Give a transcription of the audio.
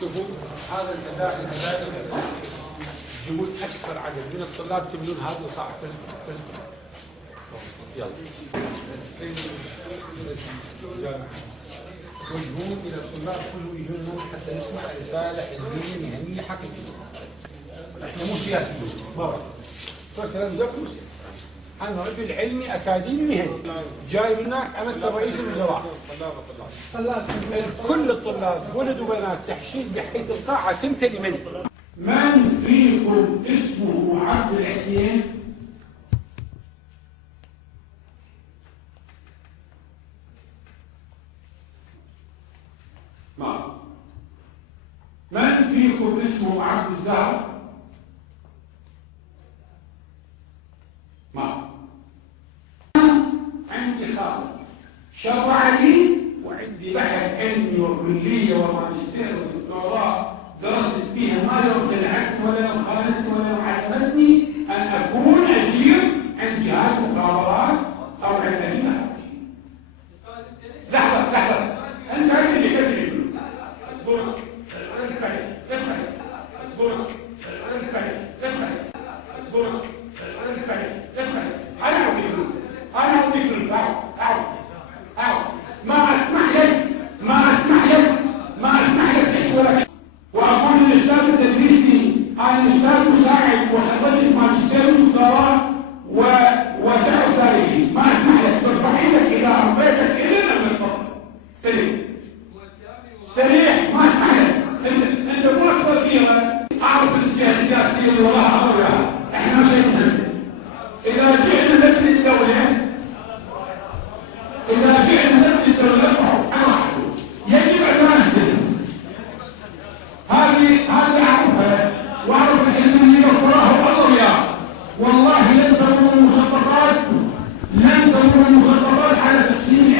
شوفوا هذا الأداء تجيبون أكثر عدد من الطلاب تبنون هذا القاع كل يلا وجهون إلى الطلاب كلهم يجون حتى نسمع رسالة علمية مهنية حقيقية. احنا مو سياسيين برا مثلا مو سياسي. أنا رجل علمي أكاديمي مهني جاي من هناك أمثل رئيس الوزراء. كل الطلاب ولد وبنات تحشيد بحيث القاعة تمتلي منه. من فيكم اسمه عبد الحسين؟ ما. من فيكم اسمه عبد الزهر؟ ما. عندي خالد شرع لي وعندي بحث علمي وكلية وماجستير ودكتوراه درست فيها ما يوم خلعتني ولا يوم خالتني ولا يوم علمتني أن أكون أجير عند جهاز مخابرات أو عند أهل لحظة أنت اللي تدري أنا أوديك للبعض ما أسمح لك تحكي ولا وأقول للأستاذ التدريسي أنا أستاذ مساعد وخرجت ماجستير ودكتوراه وتعرف تاريخي ما أسمح لك ترفع إيدك إذا رفعتك إلينا من الفضل استريح ما أسمح لك أنت مو أكثر كثيرا أعرف الجهة السياسية اللي وراها أولها إحنا شايفنا إذا جئنا نبني الدولة يجب أن نهتم هذه أعرفها وأعرف الحلم اللي يقراه الأضياء والله لن تمر المخططات على تقسيم